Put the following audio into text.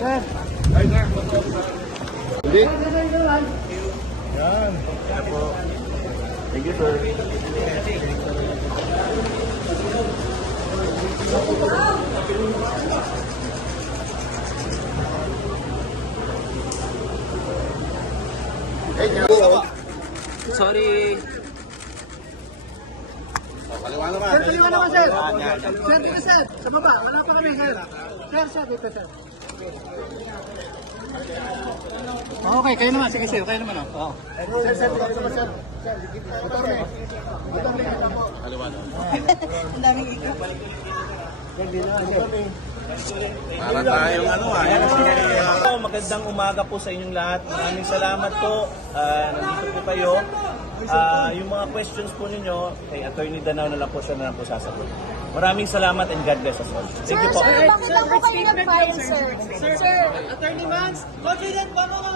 Sir. Hi, sir. Hindi. Yan. Yan po. Thank you, sir. Sorry. Kaliwa naman. Sir, kaliwa naman, sir. Sir, dito, sir. Sa baba. Wala pa kami, sir. Sir, dito, sir. Okay, kayo naman. Sige, sir. Kayo naman, oh. Sir, kayo naman, sir. Motor na eh. Motor na po. Kaliwa naman. Ang daming ikot. Para tayong Magandang umaga po sa inyong lahat. Maraming salamat po. Nandito po kayo. Yung mga questions po ninyo, kay Attorney Danao na lang po siya na lang po sasagot. Maraming salamat and God bless us all. Thank you po. Sir, bakit ako kayo nag-file, sir? Sir, Attorney Mans, confident ba mga